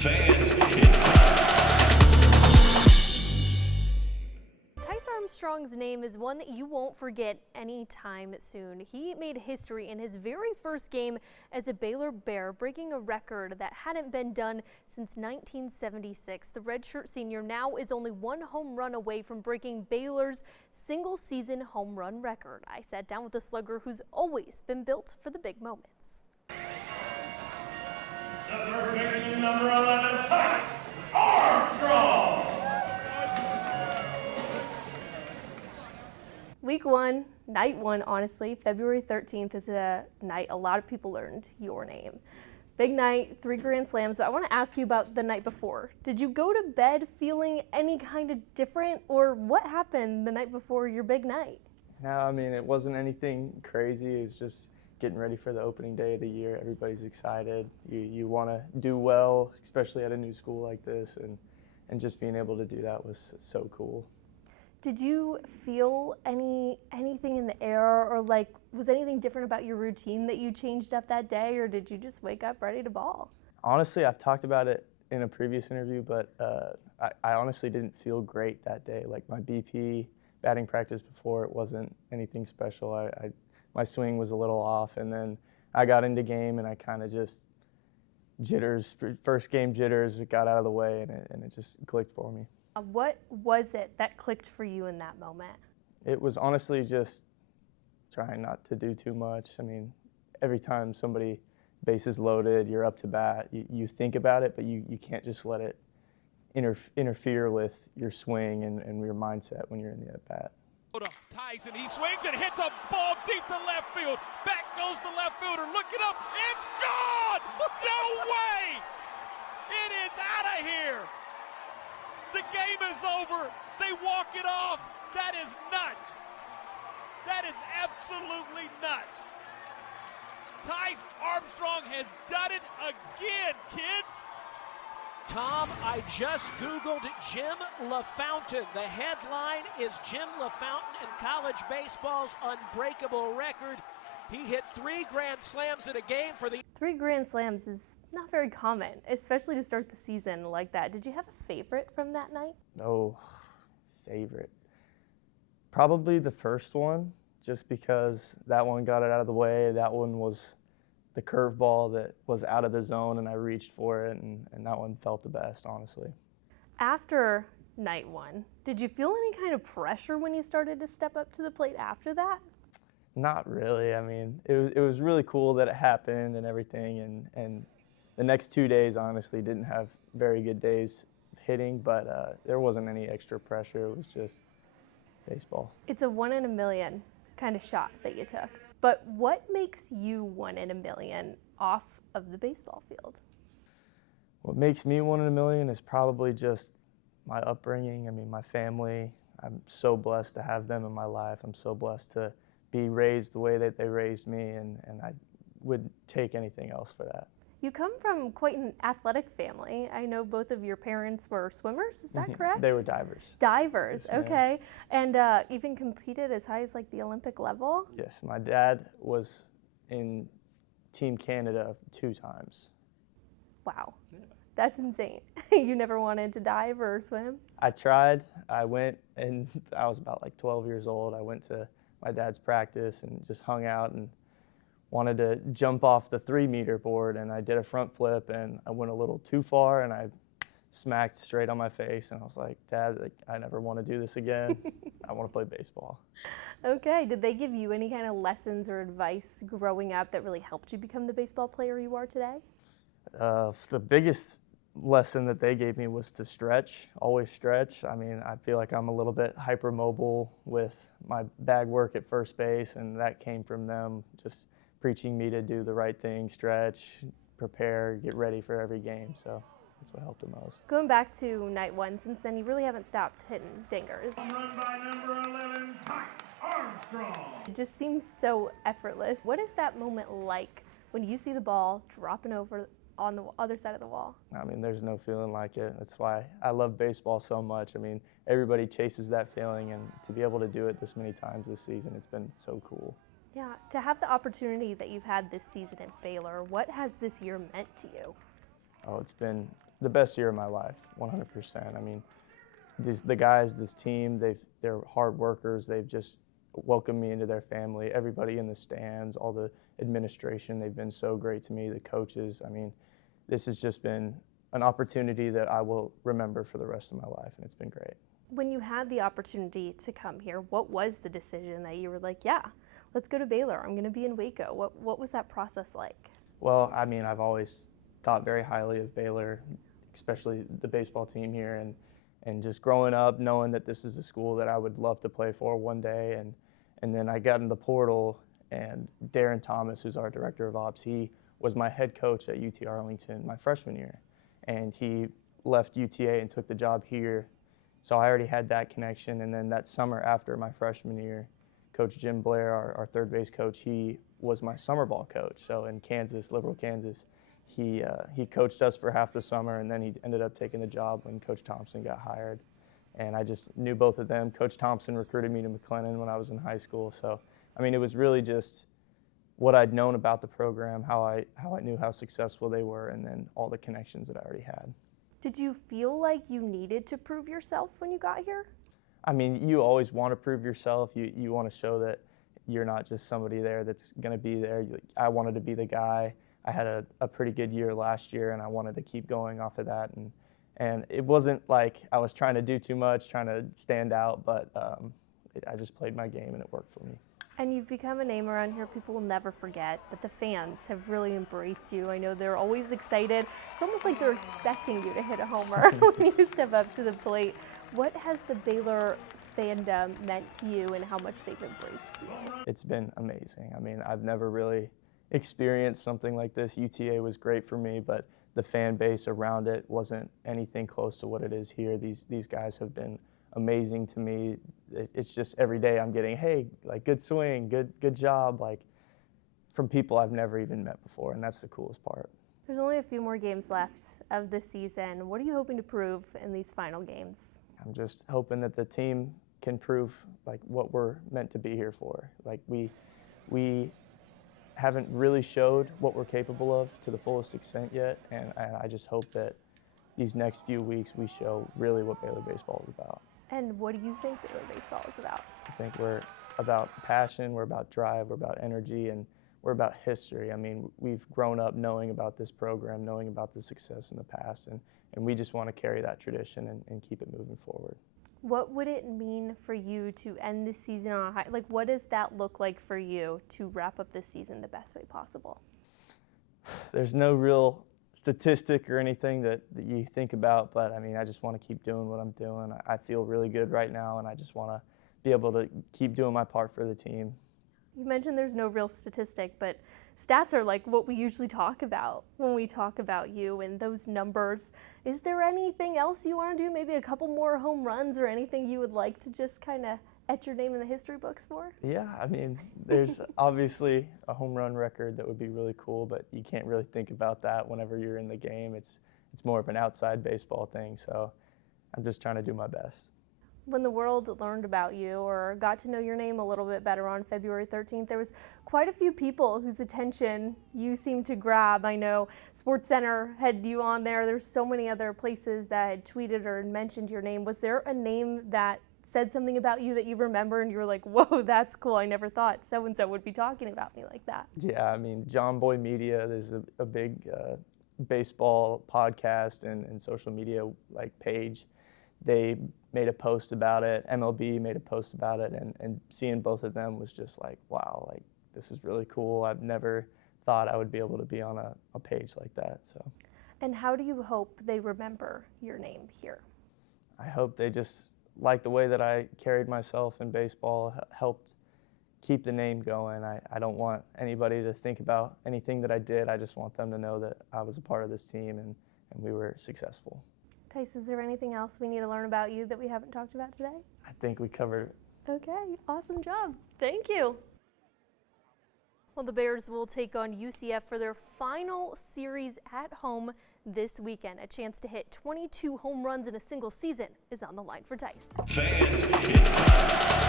Tyce Armstrong's name is one that you won't forget anytime soon. He made history in his very first game as a Baylor Bear, breaking a record that hadn't been done since 1976. The redshirt senior now is only one home run away from breaking Baylor's single-season home run record. I sat down with the slugger who's always been built for the big moments. The first baseman, number 11, Tyce Armstrong. Week one, night one, honestly, February 13th is a night a lot of people learned your name. Big night, 3 grand slams, but I want to ask you about the night before. Did you go to bed feeling any kind of different, or what happened the night before your big night? No, I mean, it wasn't anything crazy. It was just getting ready for the opening day of the year. Everybody's excited. You want to do well, especially at a new school like this, and just being able to do that was so cool. Did you feel anything in the air, or like was anything different about your routine that you changed up that day, or did you just wake up ready to ball? Honestly, I've talked about it in a previous interview, but I honestly didn't feel great that day. Like my BP batting practice before, it wasn't anything special. My swing was a little off, and then I got into game and I kind of just jitters, first game jitters, got out of the way, and it just clicked for me. What was it that clicked for you in that moment? It was honestly just trying not to do too much. I mean, every time somebody bases loaded, you're up to bat, you think about it, but you can't just let it interfere with your swing and your mindset when you're in the at-bat. Tyson, he swings and hits a ball deep to left field. Back goes the left fielder. Look it up. It's gone! No way! It is out of here. The game is over. They walk it off. That is nuts. That is absolutely nuts. Tyce Armstrong has done it again, kids. Tom, I just Googled Jim LaFountain. The headline is Jim LaFountain and college baseball's unbreakable record. He hit 3 grand slams in a game for the 3 grand slams is not very common, especially to start the season like that. Did you have a favorite from that night? Oh, favorite. Probably the first one, just because that one got it out of the way. That one was the curveball that was out of the zone, and I reached for it, and that one felt the best, honestly. After night one, did you feel any kind of pressure when you started to step up to the plate after that? Not really. I mean, it was really cool that it happened and everything, and the next 2 days, honestly, didn't have very good days hitting, but there wasn't any extra pressure. It was just baseball. It's a 1 in a million kind of shot that you took. But what makes you 1 in a million off of the baseball field? What makes me 1 in a million is probably just my upbringing. I mean, my family. I'm so blessed to have them in my life. I'm so blessed to be raised the way that they raised me, and I would take anything else for that. You come from quite an athletic family. I know both of your parents were swimmers, is that correct? They were divers. Divers, Yes, okay. And even competed as high as like the Olympic level? Yes, my dad was in Team Canada 2 times. Wow, that's insane. You never wanted to dive or swim? I tried. I went, and I was about like 12 years old. I went to my dad's practice and just hung out and wanted to jump off the 3-meter board, and I did a front flip, and I went a little too far, and I smacked straight on my face, and I was like, Dad, like, I never want to do this again. I want to play baseball. Okay, did they give you any kind of lessons or advice growing up that really helped you become the baseball player you are today? The biggest lesson that they gave me was to stretch, always stretch. I mean, I feel like I'm a little bit hypermobile with my bag work at first base, and that came from them just preaching me to do the right thing, stretch, prepare, get ready for every game. So that's what helped the most. Going back to night one, since then you really haven't stopped hitting dingers. Run by number 11, Tyce Armstrong. It just seems so effortless. What is that moment like when you see the ball dropping over on the other side of the wall? I mean, there's no feeling like it. That's why I love baseball so much. I mean, everybody chases that feeling, and to be able to do it this many times this season, it's been so cool. Yeah, to have the opportunity that you've had this season at Baylor, what has this year meant to you? Oh, it's been the best year of my life, 100%. I mean, the guys, this team, they're hard workers. They've just welcomed me into their family. Everybody in the stands, all the administration, they've been so great to me, the coaches. I mean, this has just been an opportunity that I will remember for the rest of my life, and it's been great. When you had the opportunity to come here, what was the decision that you were like, yeah, let's go to Baylor, I'm going to be in Waco? What was that process like? Well, I mean, I've always thought very highly of Baylor, especially the baseball team here, and just growing up knowing that this is a school that I would love to play for one day. And then I got in the portal, and Darren Thomas, who's our director of ops, he was my head coach at UT Arlington my freshman year. And he left UTA and took the job here. So I already had that connection. And then that summer after my freshman year, Coach Jim Blair, our third base coach, he was my summer ball coach. So in Kansas, Liberal, Kansas, he coached us for half the summer, and then he ended up taking the job when Coach Thompson got hired. And I just knew both of them. Coach Thompson recruited me to McLennan when I was in high school. So, I mean, it was really just what I'd known about the program, how I knew how successful they were, and then all the connections that I already had. Did you feel like you needed to prove yourself when you got here? I mean, you always want to prove yourself. You want to show that you're not just somebody there that's going to be there. I wanted to be the guy. I had a pretty good year last year, and I wanted to keep going off of that. And it wasn't like I was trying to do too much, trying to stand out, but I just played my game, and it worked for me. And you've become a name around here people will never forget, but the fans have really embraced you. I know they're always excited. It's almost like they're expecting you to hit a homer when you step up to the plate. What has the Baylor fandom meant to you, and how much they've embraced you? It's been amazing. I mean, I've never really experienced something like this. UTA was great for me, but the fan base around it wasn't anything close to what it is here. These guys have been amazing to me. It's just every day I'm getting, hey, like, good swing, good job, like, from people I've never even met before, and that's the coolest part. There's only a few more games left of the season. What are you hoping to prove in these final games? I'm just hoping that the team can prove, like, what we're meant to be here for. Like, we haven't really showed what we're capable of to the fullest extent yet, and I just hope that these next few weeks we show really what Baylor baseball is about. And what do you think Baylor baseball is about? I think we're about passion, we're about drive, we're about energy, and we're about history. I mean, we've grown up knowing about this program, knowing about the success in the past, and we just want to carry that tradition and keep it moving forward. What would it mean for you to end the season on a high? Like, what does that look like for you to wrap up the season the best way possible? There's no real statistic or anything that you think about, but I mean, I just want to keep doing what I'm doing. I feel really good right now, and I just want to be able to keep doing my part for the team. You mentioned there's no real statistic, but stats are like what we usually talk about when we talk about you and those numbers. Is there anything else you want to do? Maybe a couple more home runs or anything you would like to just kind of etch your name in the history books for? Yeah, I mean, there's obviously a home run record that would be really cool, but you can't really think about that whenever you're in the game. It's more of an outside baseball thing, so I'm just trying to do my best. When the world learned about you or got to know your name a little bit better on February 13th, there was quite a few people whose attention you seemed to grab. I know SportsCenter had you on there. There's so many other places that had tweeted or mentioned your name. Was there a name that said something about you that you remember and you were like, whoa, that's cool, I never thought so-and-so would be talking about me like that? Yeah, I mean, John Boy Media, there's a big baseball podcast and social media like page. They made a post about it, MLB made a post about it, and seeing both of them was just like, wow, like, this is really cool. I've never thought I would be able to be on a page like that. So. And how do you hope they remember your name here? I hope they just like the way that I carried myself in baseball, helped keep the name going. I don't want anybody to think about anything that I did. I just want them to know that I was a part of this team and we were successful. Tyce, is there anything else we need to learn about you that we haven't talked about today? I think we covered it. Okay, awesome job. Thank you. Well, the Bears will take on UCF for their final series at home this weekend. A chance to hit 22 home runs in a single season is on the line for Tyce. Fans.